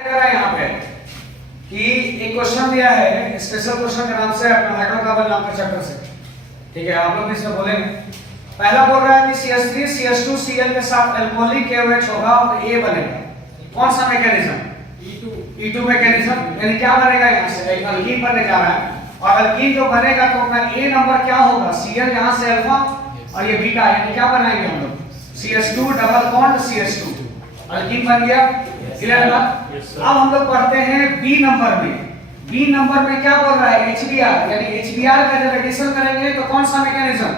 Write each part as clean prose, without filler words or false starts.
यहाँ पे कि एक क्वेश्चन दिया है स्पेशल क्वेश्चन के नाम से अपना हाइड्रोकार्बन नाम के चैप्टर से। ठीक है, आप लोग भी इसमें बोलेंगे। पहला बोल रहा है कि CH3 CH2 Cl के साथ अल्कोहलिक KOH होगा और A बनेगा। कौन सा मैकेनिज्म? E2 mechanism. यानी क्या बनेगा? यहाँ से एक अल्कीन बनने जा रहा है और अल्कीन जो बनेगा तो अपना A नंबर क्या होगा? Cl यहाँ से अल्फा और ये बीटा, यानी क्या बनाएंगे हम लोग? CH2 double bond CH2 alkyne बन गया। क्लियर है बात? अब हम लोग पढ़ते हैं बी नंबर में। बी नंबर में क्या बोल रहा है? HBr, यानी HBr का जब एडिशन करेंगे तो कौन सा मैकेनिज्म?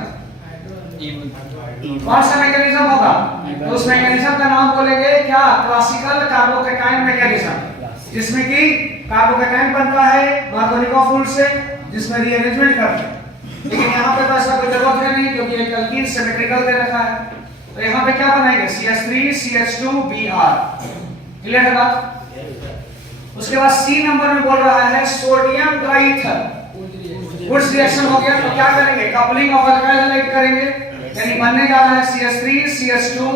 कौन सा मैकेनिज्म होगा? तो उस मैकेनिज्म का नाम बोलेंगे क्या? क्लासिकल कार्बोकैटायन मैकेनिज्म, जिसमें कि कार्बोकैटायन बनता है मार्कोनिकोव से, जिसमें रीअरेंजमेंट करते हैं। लेकिन यहाँ पे तो ऐसा कोई जरूरत है नहीं, क्योंकि एक अल्कीन सिमेट्रिकल दे रखा है। तो यहाँ पे क्या बनाएंगे? CH3 CH2 Br। क्लियर है बात? उसके बाद सी नंबर में बोल रहा है सोडियम ट्राईथर। गुड्स रिएक्शन हो गया तो क्या करेंगे? कपलिंग ऑफ अल्काइल हैलाइड करेंगे, यानी बनने जा रहा है CH3 CH2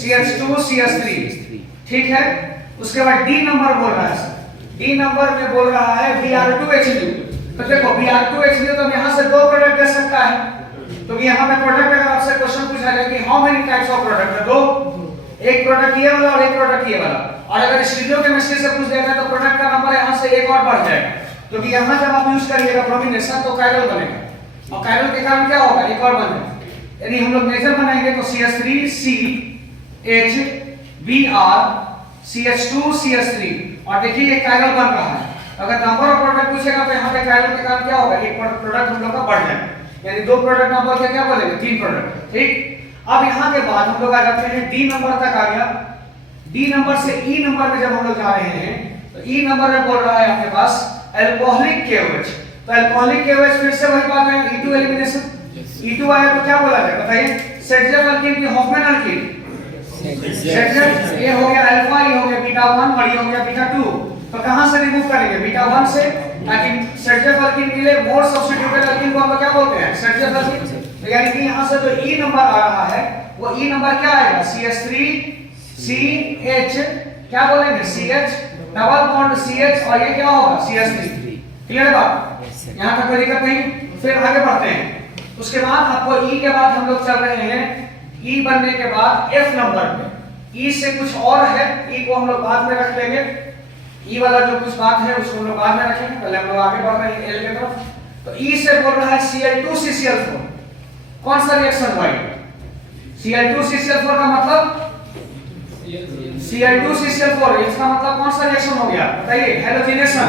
CH2 CH3। ठीक है। उसके बाद डी नंबर बोल रहा है, डी नंबर में बोल रहा है Br2Hd। तो देखो Br2Hd तो यहां से दो प्रोडक्ट दे सकता है। तो यहाँ पे प्रोडक्ट अगर आपसे क्वेश्चन पूछा जाए कि how many types of product है, दो, एक प्रोडक्ट ये वाला और एक प्रोडक्ट ये वाला। और अगर स्टीरियोकेमिस्ट्री से पूछ देगा तो प्रोडक्ट का नंबर यहाँ से एक और बढ़ जाएगा, क्योंकि यहाँ जब आप यूज करिएगा ब्रोमिनेशन तो कायरल बनेगा और कायरल के कारण क्या होगा? एक और बनेगा। यानी हम लोग मेजर बनाएंगे तो CH3 CH Br CH2 CH3 और देखिए ये कायरल बन रहा है। अगर नंबर ऑफ प्रोडक्ट पूछेगा तो यहाँ पे कायरल के कारण क्या होगा? एक प्रोडक्ट हम लोग का बढ़ जाएगा, यानी दो प्रोडक्ट नंबर के क्या बोलेंगे? तीन प्रोडक्ट। ठीक। अब यहाँ के बाद हम लोग आ जाते हैं डी नंबर तक आ गया। डी नंबर से ई नंबर में जब हम लोग जा रहे हैं तो ई नंबर में बोल रहा है आपके पास अल्कोहलिक KOH। तो अल्कोहलिक KOH फिर से वही बात है, E2 एलिमिनेशन। E2 आया तो क्या बोला जाए बताइए? सेटजेफ अल्कीन की हॉफमैन अल्कीन। सेटजेफ ये हो गया अल्फा, ये हो गया बीटा 1 और ये हो गया बीटा 2। तो कहां से रिमूव करेंगे? बीटा 1 से, ताकि सेटजेफ अल्कीन मिले। मोर सब्स्टिट्यूटेड अल्कीन को हम क्या बोलते हैं? सेटजेफ अल्कीन। तो यानी कि यहां से जो ई नंबर आ रहा है वो ई नंबर क्या आएगा? CH3 CH क्या बोलेंगे? CH डबल बॉन्ड CH और ये क्या होगा? CH3। क्लियर है बात? यहां तक कोई दिक्कत नहीं। फिर आगे बढ़ते हैं। उसके बाद आपको ई के बाद हम लोग चल रहे हैं ई बनने के बाद F नंबर पे। ई से कुछ और है, ई को हम लोग बाद में रख लेंगे। ई वाला जो कुछ बात है उसको हम लोग बाद में रखेंगे, पहले हम लोग आगे बढ़ रहे हैं L के तरफ। तो ई से बोल रहा है Cl2CCl4। कौन सा रिएक्शन हुआ? Cl2CCl4 का मतलब Cl2CCl4, इसका मतलब कौन सा रिएक्शन हो गया बताइए? हैलोजिनेशन।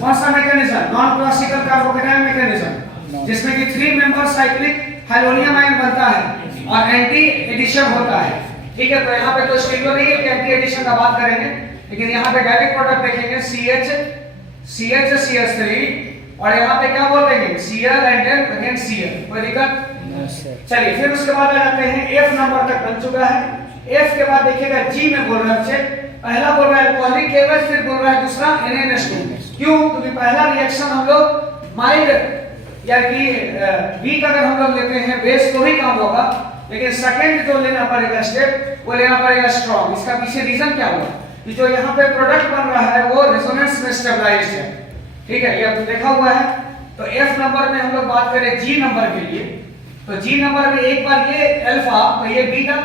कौन सा mechanism? Non classical carbocation mechanism, जिसमें कि 3 मेंबर साइक्लिक हैलोनियम आयन बनता है और एंटी एडिशन होता है। ठीक है। तो यहाँ पे तो स्टीरियो नहीं है कि एंटी एडिशन का बात करेंगे, लेकिन यहाँ पे डायरेक्ट प्रोडक्ट देखेंगे CH CH3 और यहाँ पे क्या बोल देंगे? Cl and then again Cl। कोई दिक्कत? चलिए फिर उसके बाद आ जाते हैं F नंबर तक बन चुका है। F के बाद देखिएगा G में बोल रहा है, पहला बोल रहा है अल्कोहलिक KOH, फिर बोल रहा है दूसरा NaNH2। क्यों? क्योंकि पहला रिएक्शन हम लोग माइल्ड या कि वीक अगर हम लोग लेते हैं बेस तो भी काम होगा, लेकिन सेकंड जो लेना पड़ेगा स्टेप वो लेना पड़ेगा स्ट्रॉन्ग। इसका पीछे रीजन क्या हुआ कि जो यहाँ पे प्रोडक्ट बन रहा है वो रेजोनेंस में स्टेबलाइज्ड है। ठीक है, ये आपने देखा हुआ है। तो F नंबर में हम लोग बात करें G नंबर के लिए, तो G नंबर में एक बार ये अल्फा तो ये बीटा,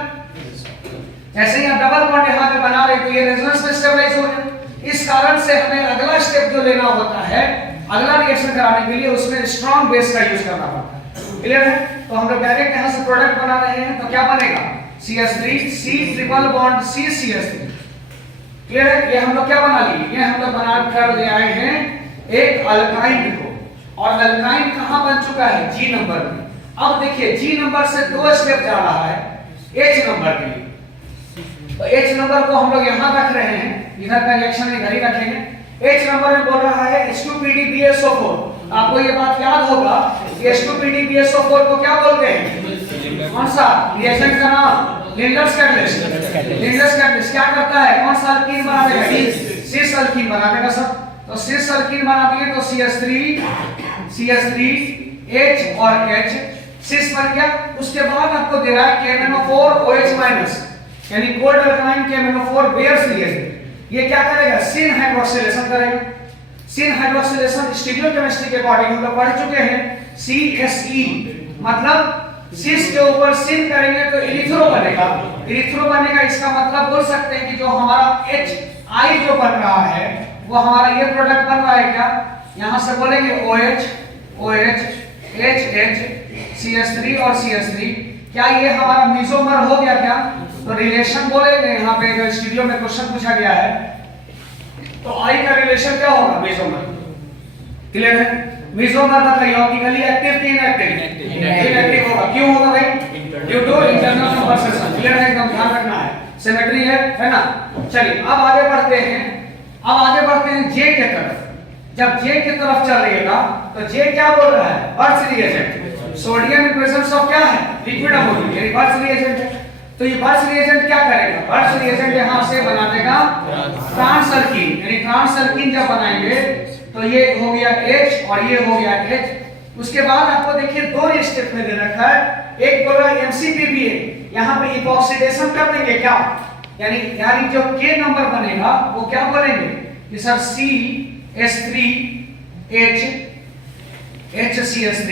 जैसे ही आप डबल बॉन्ड यहाँ पे बना रहे तो ये रेजोनेंस में स्टेबलाइज हो गया। इस कारण से हमें अगला स्टेप जो लेना होता है, अगला रिएक्शन कराने के लिए, उसमें स्ट्रॉन्ग बेस का यूज करना पड़ता है। क्लियर है? तो हम लोग डायरेक्ट यहाँ से प्रोडक्ट बना रहे हैं तो क्या बनेगा? CH3 C triple bond C CH3। Clear है? ये हम लोग क्या बना लिए? ये हम लोग बना कर ले आए हैं एक अल्काइन को, और अल्काइन कहाँ बन चुका है? G नंबर में। अब देखिए G नंबर से दो स्टेप जा रहा है H नंबर के लिए। तो H नंबर को हम लोग यहाँ रख रहे हैं, इधर का रिएक्शन इधर ही रखेंगे। H नंबर में बोल रहा है H2PdBSO4। आपको ये बात याद होगा कि H2PdBSO4 को क्या बोलते हैं? कौन सा रिएक्शन का नाम? लिंडर्स कैटलिस्ट। लिंडर्स कैटलिस्ट क्या करता है? कौन सा अल्कीन बना देगा? सिस अल्कीन बना देगा सब। तो सिस अल्कीन बना दिए तो CH3 H और H सिस बन गया। उसके बाद आपको दे रहा है KMnO4 OH-, यानी कोल्ड अल्काइन KMnO4 बेयर्स लिए। ये क्या करेगा, सिन हाइड्रोक्सिलेशन करेगा। सिन हाइड्रोक्सिलेशन स्टीरियोकेमिस्ट्री के अकॉर्डिंग हम लोग पढ़ चुके हैं, CSE मतलब सिस के ऊपर सिन करेंगे तो इरिथ्रो बनेगा। इरिथ्रो बनेगा, इसका मतलब बोल सकते हैं कि जो हमारा HI जो बन रहा है वो हमारा ये प्रोडक्ट बन रहा है क्या, यहां से बोलेंगे OH OH HH CH3 और CH3, क्या ये हमारा मेसोमर हो गया क्या? तो रिलेशन बोलेंगे यहाँ पे, जो स्टूडियो में क्वेश्चन पूछा गया है, तो I का रिलेशन क्या होगा, मेसोमर। क्लियर है? मेसोमर बताइए ऑप्टिकली एक्टिव कि इनएक्टिव? इनएक्टिव होगा। क्यों होगा भाई? Due to internal compensation. Clear है? एकदम ध्यान रखना है, सिमेट्री है ना। चलिए अब आगे बढ़ते हैं, J के तरफ। जब J की तरफ चलिएगा तो J क्या बोल रहा है, birch reagent. Sodium in presence of क्या है, लिक्विड अमोनियम, यानी बर्च रिएजेंट है। तो ये बर्च रिएजेंट क्या करेगा, बर्च रिएजेंट यहां से बना देगा ट्रांसअल्कीन, यानी ट्रांसअल्कीन जब बनाएंगे तो ये हो गया H और ये हो गया H। उसके बाद आपको देखिए दो स्टेप में दे रखा है, एक बोल रहा है MCPBA, यहां पे इपॉक्सीडेशन कर देंगे क्या, यानी जो K नंबर बनेगा वो क्या बोलेंगे कि सर HCS3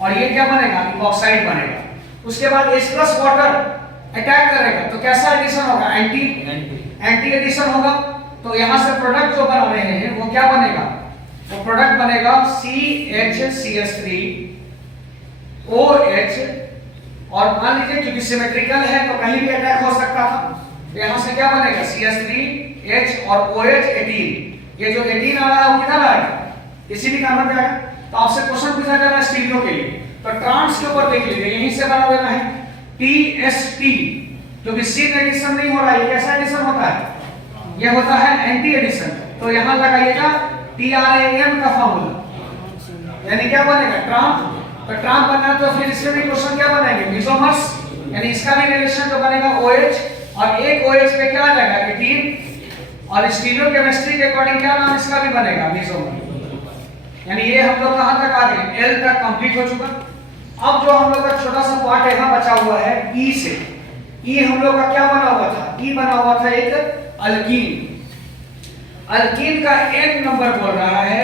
और ये क्या बनेगा, इपॉक्साइड बनेगा। उसके बाद H+ वाटर अटैक करेगा तो कैसा एडिशन होगा, एंटी एडिशन होगा। तो यहां से प्रोडक्ट जो बना रहे हैं वो क्या बनेगा, वो प्रोडक्ट बनेगा CHCS3 OH, और मान लीजिए क्योंकि सिमेट्रिकल है तो कहीं भी अटैक हो सकता था, तो यहां से क्या बनेगा CH3H और OH 18। ये जो 18 आ रहा है वो किधर आएगा, इसी भी काम में आएगा। तो आपसे क्वेश्चन पूछा जा रहा है स्टीरियो के लिए, तो ट्रांस के ऊपर देख लीजिए, यहीं से बना देना है TST, क्योंकि सिन एडिशन नहीं हो रहा है, ये कैसा एडिशन होता है, ये होता है एंटी एडिशन। तो यहां लगाइएगा TRAM का फॉर्मूला, यानी क्या बनेगा, ट्रांस। तो ट्रांस बनना तो फिर इसमें भी क्वेश्चन क्या बनाएंगे, मेसोमर्स, यानी इसका भी रिलेशन जो बनेगा OH, और एक OH पे क्या आ जाएगा 18, और स्टीरियोकेमिस्ट्री के अकॉर्डिंग क्या नाम इसका भी बनेगा, मेसोमर। यानी ये हम लोग कहां तक आ गए, L तक कंप्लीट हो चुका। अब जो हम लोग का छोटा सा पार्ट यहां बचा हुआ है E से, E हम लोग का क्या बना हुआ था, E बना हुआ था एक अल्कीन। अल्कीन का N नंबर बोल रहा है,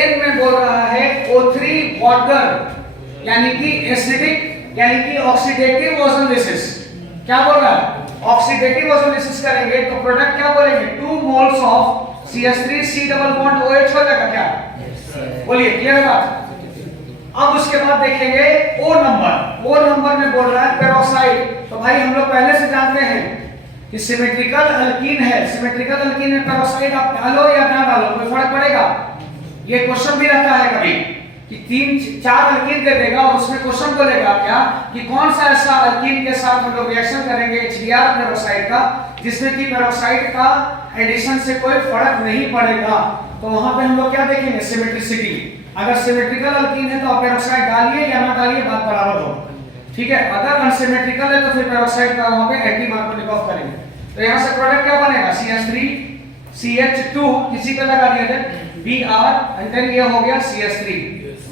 N में बोल रहा है O3 वाटर, यानी कि एसिडिक, यानी कि ऑक्सीडेटिव ओजोलिसिस। क्या बोल रहा है, ऑक्सीडेटिव ओजोलिसिस करेंगे तो प्रोडक्ट क्या बोलेंगे, 2 moles of CH3C double bond OH हो जाएगा क्या, बोलिए क्लियर है बात। अब उसके बाद देखेंगे O नंबर में बोल रहा है पेरोक्साइड। तो भाई हम लोग पहले से जानते हैं कि सिमेट्रिकल अल्कीन है, सिमेट्रिकल अल्कीन में पेरोक्साइड आप डालो या ना डालो कोई फर्क पड़ेगा। ये क्वेश्चन भी रहता है कभी कि 3-4 अल्कीन दे देगा और उसमें क्वेश्चन बोलेगा क्या कि कौन सा ऐसा अल्कीन के साथ हम लोग रिएक्शन करेंगे HBr पेरोक्साइड का, जिसमें कि पेरोक्साइड का एडिशन से कोई फर्क नहीं पड़ेगा। तो वहां पे हम लोग क्या देखेंगे, सिमेट्रिसिटी। अगर सिमेट्रिकल अल्कीन है तो आप पेरोक्साइड डालिए या ना डालिए, बात बराबर होगा, ठीक है। अगर अनसिमेट्रिकल है तो फिर पेरोक्साइड का वहां पे एंटी मार्कोनिकोव करेंगे। तो यहां से प्रोडक्ट क्या बनेगा, CH3 CH2 किसी पे लगा दिया जाए Br, एंड देन ये हो गया CH3।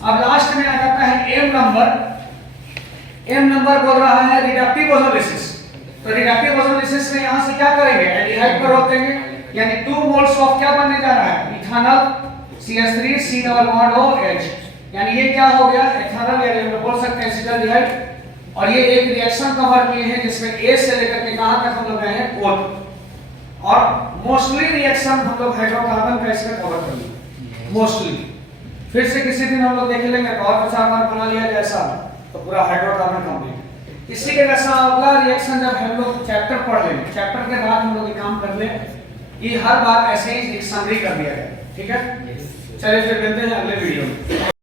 अब लास्ट में आ जाता है M नंबर बोल रहा है रिडक्टिव ओजोलिसिस। तो रिडक्टिव ओजोलिसिस में यहां से क्या करेंगे, एल्डिहाइड पर रोक देंगे, यानी 2 मोल्स ऑफ क्या बनने जा रहा है, ethanol CH3C double bond OH, यानी ये क्या हो गया, इथानल, यानी हम बोल सकते हैं एसिटाल्डिहाइड। और ये एक रिएक्शन कवर किए हैं जिसमें A से लेकर के कहां तक हम लोग गए हैं, O तक। और मोस्टली रिएक्शन हम लोग हाइड्रोकार्बन का इसमें कवर कर लिए, मोस्टली। फिर से किसी दिन हम लोग देख लेंगे तो और 4 बार बना लिया जैसा, तो पूरा हाइड्रोकार्बन कंप्लीट। इसी के जैसा अगला रिएक्शन जब हम लोग चैप्टर पढ़ लेंगे, चैप्टर के बाद हम लोग ये काम कर ले, ये हर बार ऐसे ही एक समरी कर दिया गया, ठीक है। चलिए फिर मिलते हैं अगले वीडियो में।